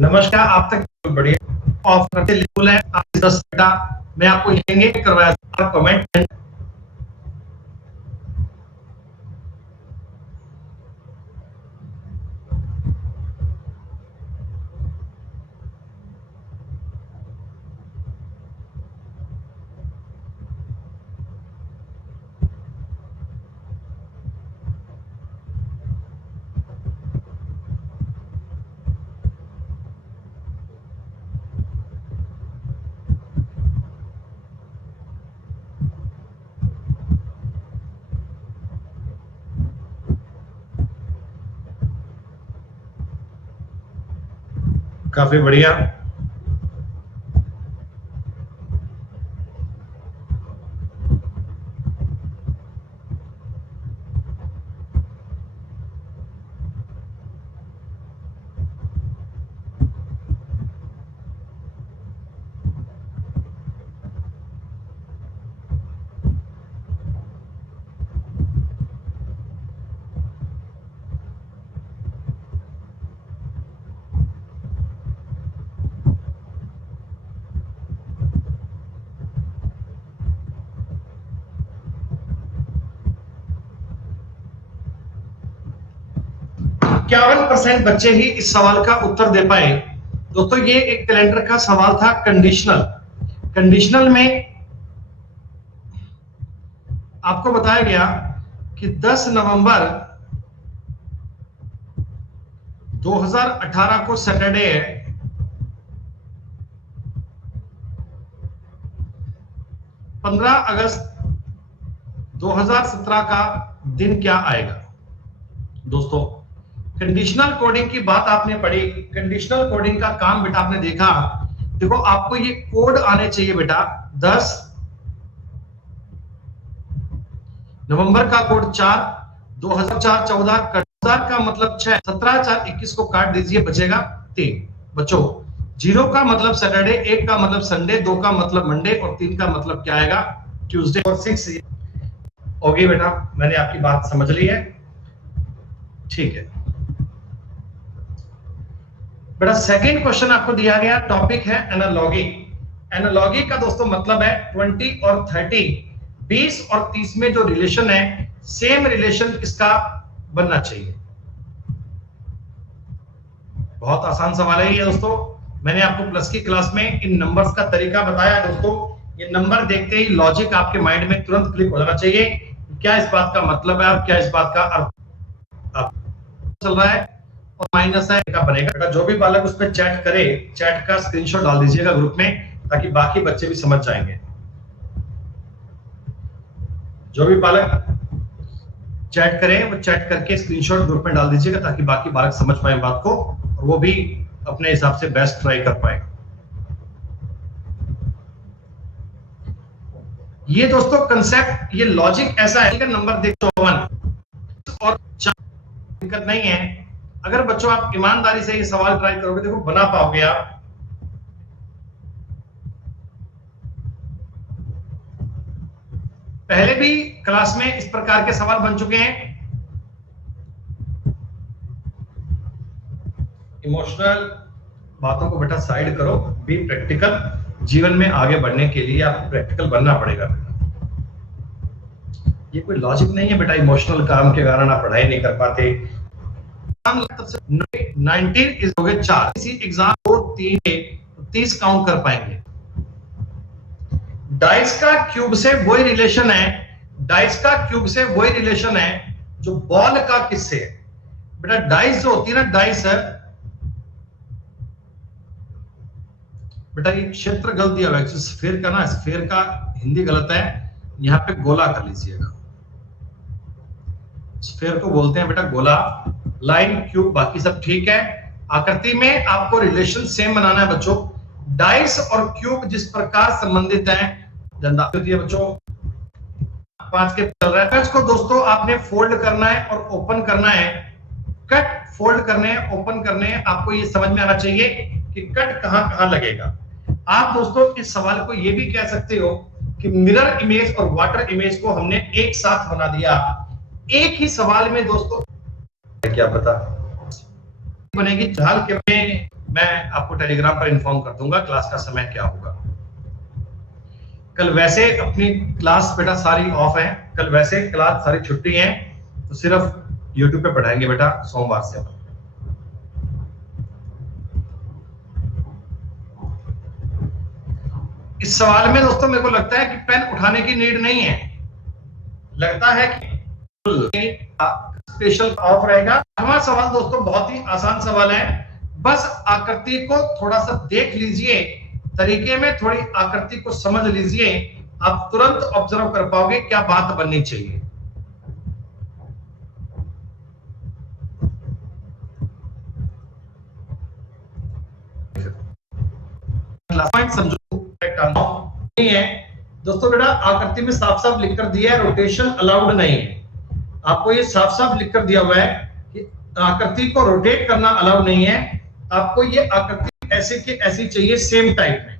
नमस्कार, आप तक बढ़िया ऑफ करके लिखुल है आप 10 बेटा मैं आपको लेंगे करवाया कमेंट। काफी बढ़िया। इक्यावन % बच्चे ही इस सवाल का उत्तर दे पाए। दोस्तों ये एक कैलेंडर का सवाल था कंडीशनल। कंडीशनल में आपको बताया गया कि 10 नवंबर 2018 को सैटरडे है। 15 अगस्त 2017 का दिन क्या आएगा? दोस्तों कंडीशनल कोडिंग की बात आपने पढ़ी। कंडीशनल कोडिंग का काम बेटा आपने देखा। देखो आपको ये कोड आने चाहिए बेटा। 10 नवंबर का कोड 4, 2004 14 1000 का मतलब 6, 17 4 21 को काट दीजिए, बचेगा 3। बच्चों 0 का मतलब सैटरडे, 1 का मतलब संडे, 2 का मतलब मंडे और 3 का मतलब क्या आएगा? ट्यूसडे। और 6 ओके बेटा, मैंने आपकी बात समझ ली है, ठीक है बेटा। सेकंड क्वेश्चन आपको दिया गया, टॉपिक है एनालॉगी। एनालॉगी का दोस्तों मतलब है 20 और 30, 20 और 30 में जो रिलेशन है, सेम रिलेशन किसका बनना चाहिए? बहुत आसान सवाल है ये दोस्तों। मैंने आपको प्लस की क्लास में इन नंबर्स का तरीका बताया दोस्तों। ये नंबर देखते ही लॉजिक आपके माइंड में तुरंत क्लिक हो जाना चाहिए, क्या इस बात का मतलब है और क्या इस बात का अर्थ चल रहा है और माइनस है का बनेगा। जो भी बालक उस पर चैट करे, चैट का स्क्रीनशॉट डाल दीजिएगा ग्रुप में, ताकि बाकी बच्चे भी समझ जाएंगे। जो भी बालक चैट करे वो चैट करके स्क्रीनशॉट ग्रुप में डाल दीजिएगा, ताकि बाकी बालक समझ पाए बात को और वो भी अपने हिसाब से बेस्ट ट्राई कर पाए। ये दोस्तों कंसेप्ट, ये लॉजिक ऐसा है। नंबर देखो 54 और 4, दिक्कत नहीं है। अगर बच्चों आप ईमानदारी से ये सवाल ट्राई करोगे, देखो बना पाओगे आप। पहले भी क्लास में इस प्रकार के सवाल बन चुके हैं। इमोशनल बातों को बेटा साइड करो, बी प्रैक्टिकल। जीवन में आगे बढ़ने के लिए आपको प्रैक्टिकल बनना पड़ेगा बेटा। ये कोई लॉजिक नहीं है बेटा, इमोशनल काम के कारण आप पढ़ाई नहीं कर पाते। 19 इज हो गए 4, इसी एग्जाम को 30 काउंट कर पाएंगे। डाइस का क्यूब से वही रिलेशन है, डाइस का क्यूब से वही रिलेशन है जो बॉल का किससे है। बेटा डाइस जो होती है ना, डाइस है बेटा, ये क्षेत्र गलत दिया हुआ है। स्फीयर का ना, स्फीयर का हिंदी गलत है, यहां पे गोला कर लीजिएगा। स्फीयर को बोलते हैं बेटा गोला। लाइन क्यूब बाकी सब ठीक है। आकृति में आपको रिलेशन सेम बनाना है बच्चों। डाइस और क्यूब जिस प्रकार संबंधित हैं, बच्चों 5 के चल रहा है। इसको दोस्तों आपने फोल्ड करना है और ओपन करना है। कट फोल्ड करने ओपन करने, आपको ये समझ में आना चाहिए कि कट कहां कहां लगेगा। आप दोस्तों इस सवाल को ये भी कह सकते हो कि मिरर इमेज और वाटर इमेज को हमने एक साथ बना दिया। एक ही सवाल में दोस्तों क्या पता बनेगी। चाल के में मैं आपको टेलीग्राम पर इन्फॉर्म कर दूंगा क्लास का समय क्या होगा। कल वैसे अपनी क्लास बेटा सारी ऑफ है, कल वैसे क्लास सारी छुट्टी है, तो सिर्फ यूट्यूब पे पढ़ाएंगे बेटा सोमवार से। इस सवाल में दोस्तों मेरे को लगता है कि पेन उठाने की नीड नहीं है, लगता है कि स्पेशल ऑफ रहेगा। हमारा सवाल दोस्तों बहुत ही आसान सवाल है, बस आकृति को थोड़ा सा देख लीजिए, तरीके में थोड़ी आकृति को समझ लीजिए, आप तुरंत ऑब्जर्व कर पाओगे क्या बात बननी चाहिए। पॉइंट समझो नहीं है दोस्तों, बेटा आकृति में साफ साफ लिख कर दिया है रोटेशन अलाउड नहीं है। आपको ये साफ साफ लिख कर दिया हुआ है कि आकृति को रोटेट करना अलाउड नहीं है, आपको ये आकृति ऐसे की ऐसी चाहिए सेम टाइप में।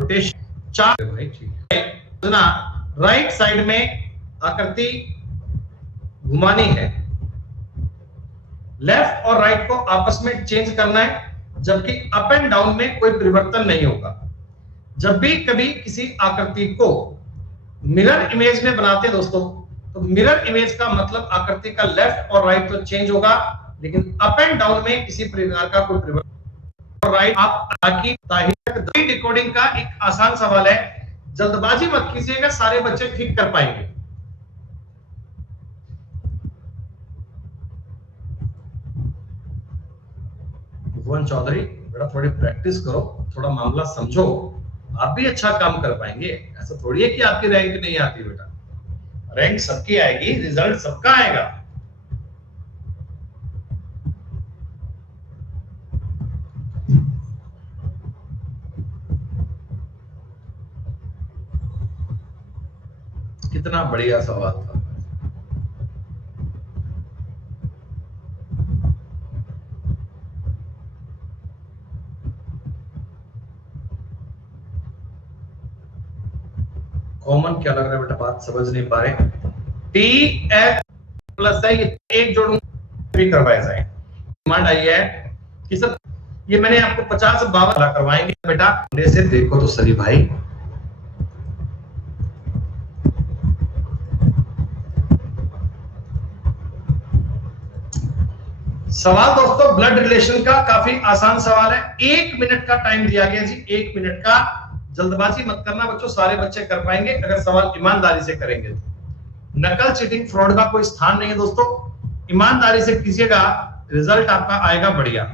रोटेशन चार राइट साइड में आकृति घुमानी है, लेफ्ट और राइट को आपस में चेंज करना है, जबकि अप एंड डाउन में कोई परिवर्तन नहीं होगा। जब भी कभी किसी आकृति को मिरर इमेज में बनाते हैं दोस्तों, तो मिरर इमेज का मतलब आकृति का लेफ्ट और राइट तो चेंज होगा, लेकिन अप एंड डाउन में किसी प्रकार का कोई परिवर्तन। और राइट आप डिकोडिंग का एक आसान सवाल है, जल्दबाजी मत कीजिएगा, सारे बच्चे ठीक कर पाएंगे। भुवन चौधरी बेटा थोड़ी प्रैक्टिस करो, थोड़ा मामला समझो, आप भी अच्छा काम कर पाएंगे। ऐसा थोड़ी है कि आपकी रैंक नहीं आती बेटा, रैंक सबकी आएगी, रिजल्ट सबका आएगा। कितना बढ़िया सवाल था। कॉमन क्या लग रहा है बेटा, बात समझ नहीं पा रहे। टी एफ प्लस है, ये एक जोड़ूं भी करवाया जाए। डिमांड आई है कि सर ये मैंने आपको 50-52 करवाएंगे बेटा, से देखो तो सही भाई। सवाल दोस्तों ब्लड रिलेशन का काफी आसान सवाल है, 1 मिनट का टाइम दिया गया जी, 1 मिनट का। जल्दबाजी मत करना बच्चों, सारे बच्चे कर पाएंगे अगर सवाल ईमानदारी से करेंगे तो। नकल चीटिंग फ्रॉड का कोई स्थान नहीं है दोस्तों, ईमानदारी से कीजिएगा, रिजल्ट आपका आएगा बढ़िया।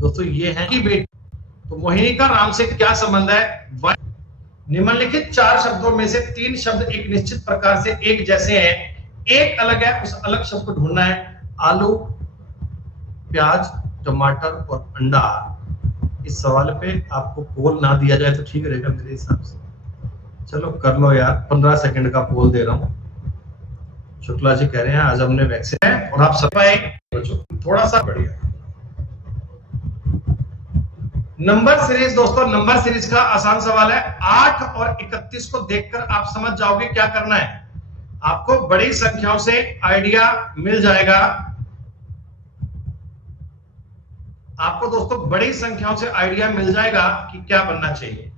दोस्तों ये है कि बेटी, तो मोहिनी का राम से क्या संबंध है? निम्नलिखित 4 शब्दों में से 3 शब्द एक निश्चित प्रकार से एक जैसे हैं, एक अलग है, उस अलग शब्द को ढूंढना है। आलू, प्याज, टमाटर और अंडा। इस सवाल पे आपको पोल ना दिया जाए तो ठीक रहेगा मेरे हिसाब से। चलो कर लो यार, 15 सेकंड का पोल दे रहा हूं। शुक्ला जी कह रहे हैं आज हमने वैक्सीन है और आप सब आए थोड़ा सा बढ़िया। नंबर सीरीज दोस्तों, नंबर सीरीज का आसान सवाल है, 8 और 31 को देखकर आप समझ जाओगे क्या करना है। आपको बड़ी संख्याओं से आइडिया मिल जाएगा, आपको दोस्तों बड़ी संख्याओं से आइडिया मिल जाएगा कि क्या बनना चाहिए।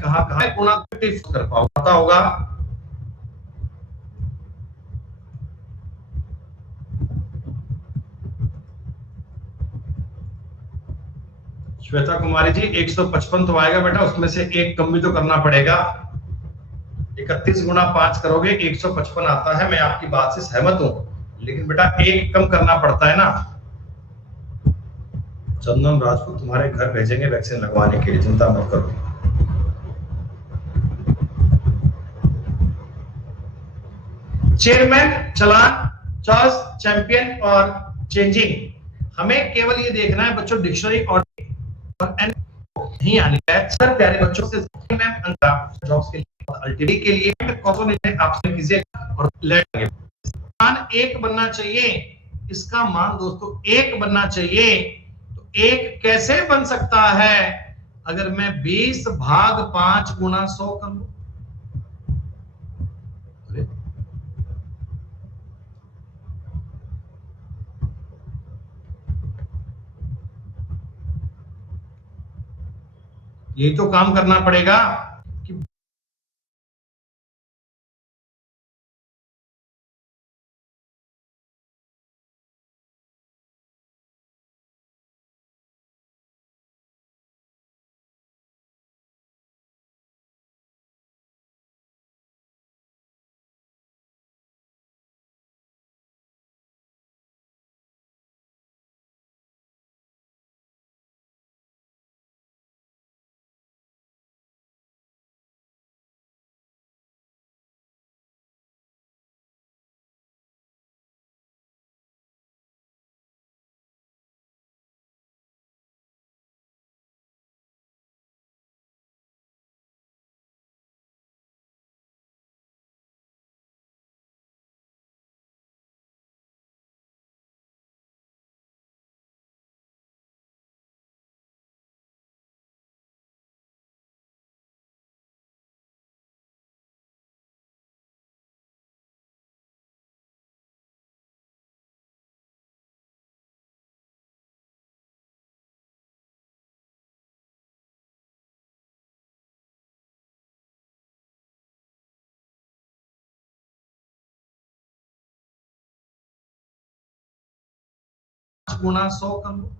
कहां कहां गुणा कर पाता होगा। श्वेता कुमारी जी 155 तो आएगा बेटा, उसमें से एक कम भी तो करना पड़ेगा। 31 गुणा 5 करोगे 155 आता है, मैं आपकी बात से सहमत हूं, लेकिन बेटा एक कम करना पड़ता है ना। चंदन राजपूत तुम्हारे घर भेजेंगे वैक्सीन लगवाने के लिए, चिंता मत करो। चेयरमैन, चलान, चॉइस, चैंपियन और चेंजिंग, हमें केवल ये देखना है बच्चों डिक्शनरी और एंड नहीं आनी है। सर प्यारे बच्चों से मैम अंका जॉब्स के लिए अल्टीमेटली के लिए कॉम्पोनेंट आपसे कीजिए और लेंगे। मान एक बनना चाहिए, इसका मान दोस्तों एक बनना चाहिए। तो एक कैसे बन सकता है? अगर मैं 20 भाग 5 गुना 100 कर लू। ये तो काम करना पड़ेगा कि गुना 100 कर लो।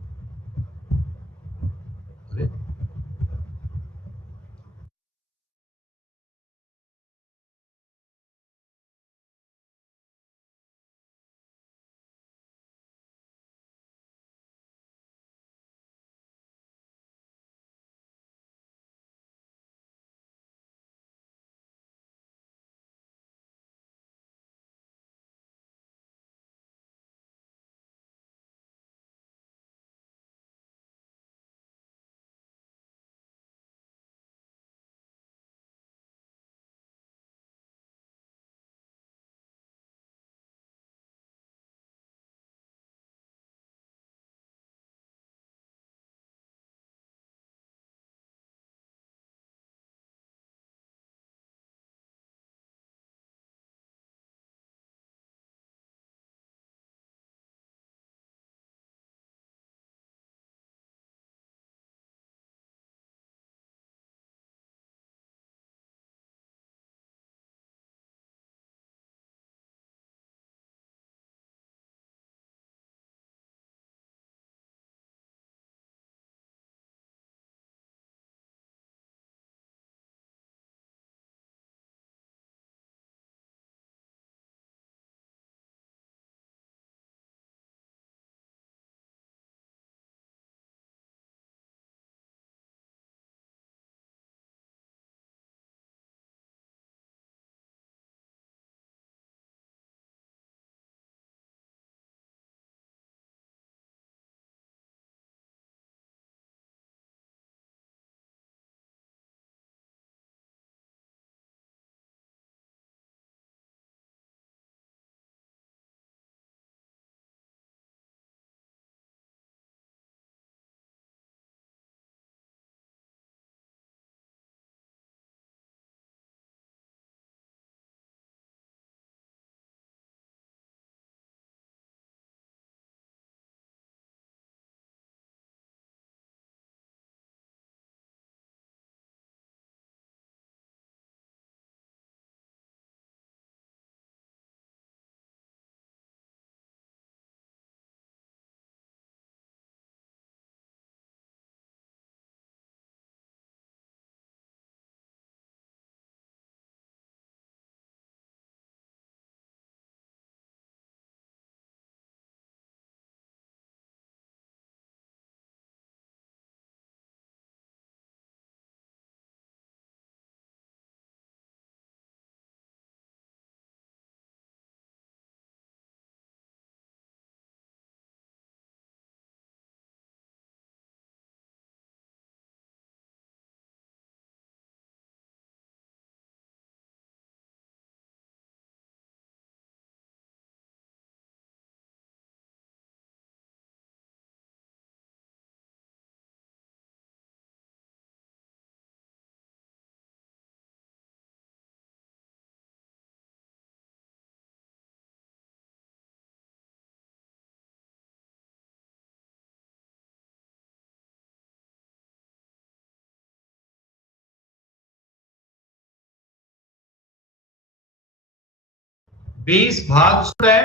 20 भाग है,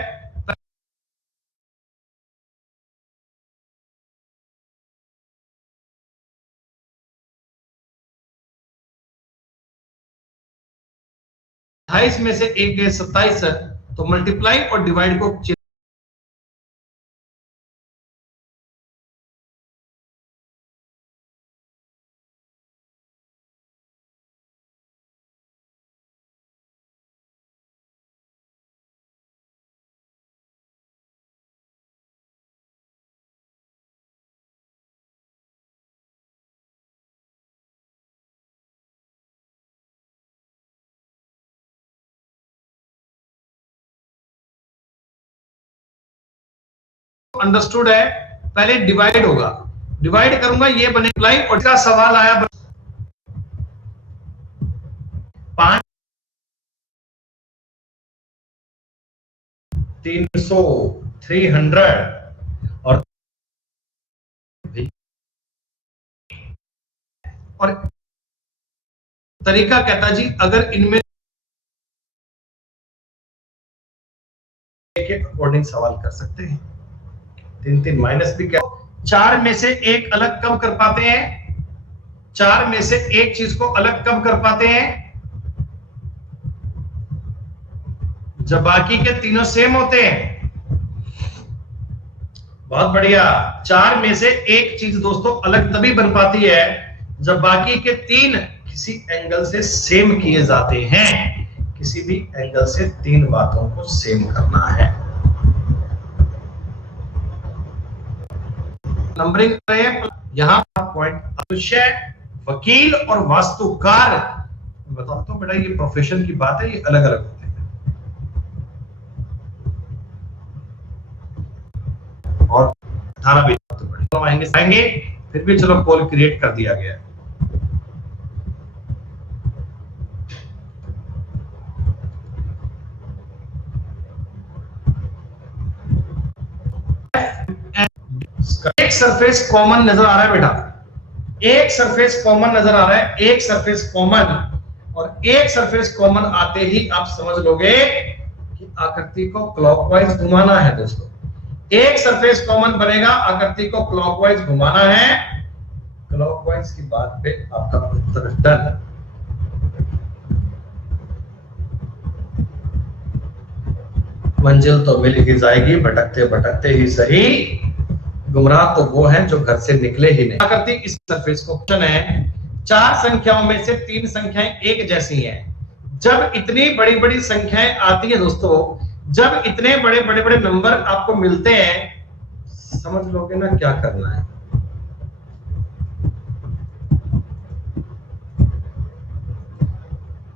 अट्ठाईस में से एक गए 27 है, तो मल्टीप्लाई और डिवाइड को अंडरस्टूड है, पहले डिवाइड होगा, डिवाइड करूंगा ये बने मल्टीप्लाई, और इसका सवाल आया 5 300 300 और तरीका कहता जी अगर इनमें के अकॉर्डिंग सवाल कर सकते हैं। 3 माइनस भी क्या, 4 में से एक अलग कब कर पाते हैं, 4 में से एक चीज को अलग कब कर पाते हैं, जब बाकी के तीनों सेम होते हैं। बहुत बढ़िया, 4 में से एक चीज दोस्तों अलग तभी बन पाती है जब बाकी के 3 किसी एंगल से सेम किए जाते हैं। किसी भी एंगल से 3 बातों को सेम करना है। नंबरिंग यहां पॉइंट विषय वकील और वास्तुकार, बताता हूं बेटा ये प्रोफेशन की बात है, ये अलग अलग होते हैं। और 18 भी तो आएंगे, फिर भी चलो पोल क्रिएट कर दिया गया है। एक सरफेस कॉमन नजर आ रहा है बेटा, एक सरफेस कॉमन नजर आ रहा है, एक सरफेस कॉमन, और एक सरफेस कॉमन आते ही आप समझ लोगे कि आकृति को क्लॉकवाइज घुमाना है दोस्तों। एक सरफेस कॉमन बनेगा, आकृति को क्लॉकवाइज घुमाना है, क्लॉकवाइज की बात पे आपका उत्तर डन। मंजिल तो मिल ही जाएगी, भटकते भटकते ही सही, गुमराह तो वो हैं जो घर से निकले ही नहीं। आकृति इस सरफेस को क्वेश्चन है, 4 संख्याओं में से 3 संख्याएं एक जैसी हैं। जब इतनी बड़ी बड़ी संख्याएं आती है दोस्तों, जब इतने बड़े बड़े बड़े नंबर आपको मिलते हैं, समझ लोगे ना क्या करना है।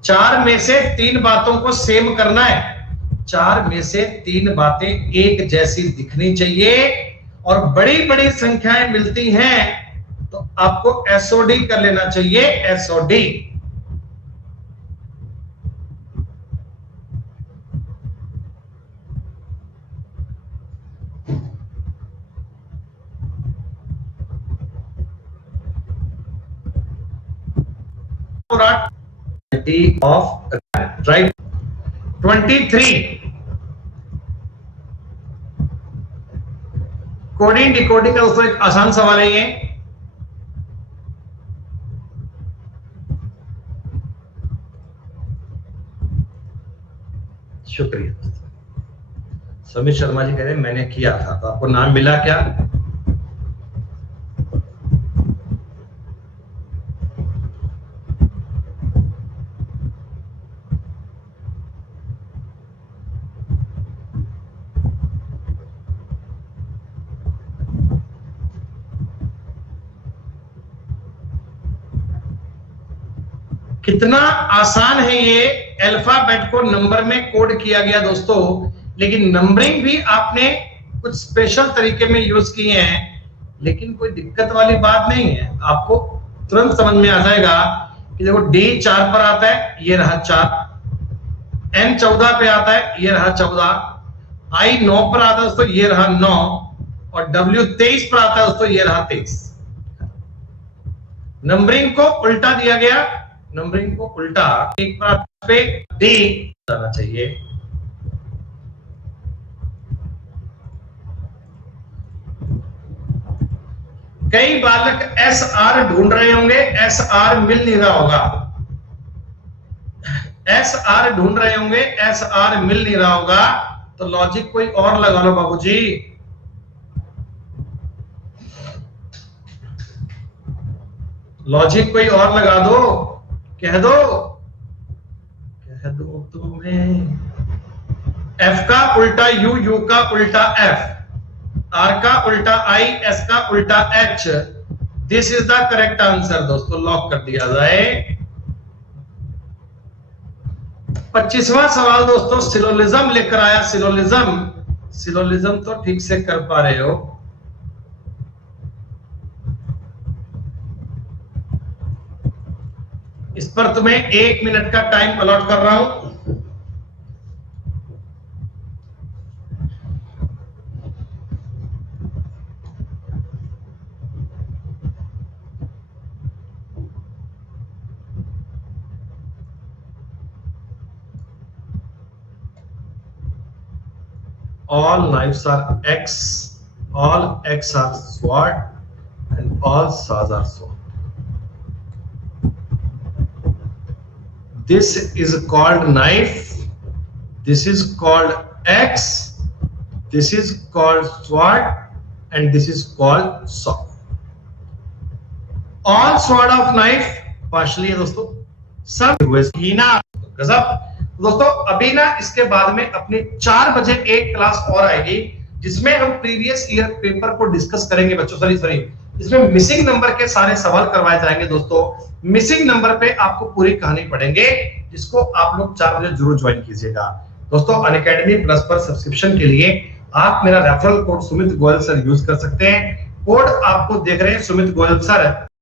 चार में से 3 बातों को सेम करना है, 4 में से 3 बातें एक जैसी दिखनी चाहिए, और बड़ी बड़ी संख्याएं मिलती हैं तो आपको एसओडी कर लेना चाहिए, SOD. Of right 23 coding decoding का दोस्तों एक आसान सवाल है ये। शुक्रिया दोस्तों। समीर शर्मा जी कह रहे हैं मैंने किया था, तो आपको नाम मिला क्या? कितना आसान है ये, अल्फाबेट को नंबर में कोड किया गया दोस्तों, लेकिन नंबरिंग भी आपने कुछ स्पेशल तरीके में यूज किए हैं, लेकिन कोई दिक्कत वाली बात नहीं है। आपको तुरंत समझ में आ जाएगा कि देखो D 4 पर आता है, ये रहा 4, N 14 पे आता है, ये रहा 14, I 9 पर आता है दोस्तों, ये रहा 9, और W 23 पर आता है दोस्तों, ये रहा 23। नंबरिंग को उल्टा दिया गया, नंबरिंग को उल्टा, एक पे D जाना चाहिए, कई बालक एस आर ढूंढ रहे होंगे, एस आर मिल नहीं रहा होगा, एस आर ढूंढ रहे होंगे, एस आर मिल नहीं रहा होगा, तो लॉजिक कोई और लगा लो बाबूजी। लॉजिक कोई और लगा दो, कह दो तुम्हें एफ का उल्टा यू, यू का उल्टा एफ, आर का उल्टा आई, एस का उल्टा H, this is the correct answer. दोस्तों लॉक कर दिया जाए। 25वां सवाल दोस्तों सिलोलिज्म लेकर आया, सिलोलिज्म, सिलोलिज्म तो ठीक से कर पा रहे हो। इस पर तुम्हें 1 मिनट का टाइम अलॉट कर रहा हूं। All knives are X, all X are sword, and all swords are sword. This is called knife, this is called X, this is called sword, and this is called sword. All sword of knife partially है दोस्तों, सब ही ना गजब। दोस्तों अभी ना इसके बाद में अपनी 4 बजे एक क्लास और आएगी जिसमें हम प्रीवियस ईयर पेपर को डिस्कस करेंगे बच्चों। सॉरी इसमें मिसिंग नंबर के सारे सवाल करवाए जाएंगे दोस्तों। मिसिंग नंबर पे आपको पूरी कहानी पढ़ेंगे, जिसको आप लोग 4 बजे जरूर ज्वाइन कीजिएगा दोस्तों। अनअकैडमी प्लस पर सब्सक्रिप्शन के लिए आप मेरा referral code Sumit Goyal sir use कर सकते हैं। कोड आपको देख रहे हैं सुमित गोयल सर,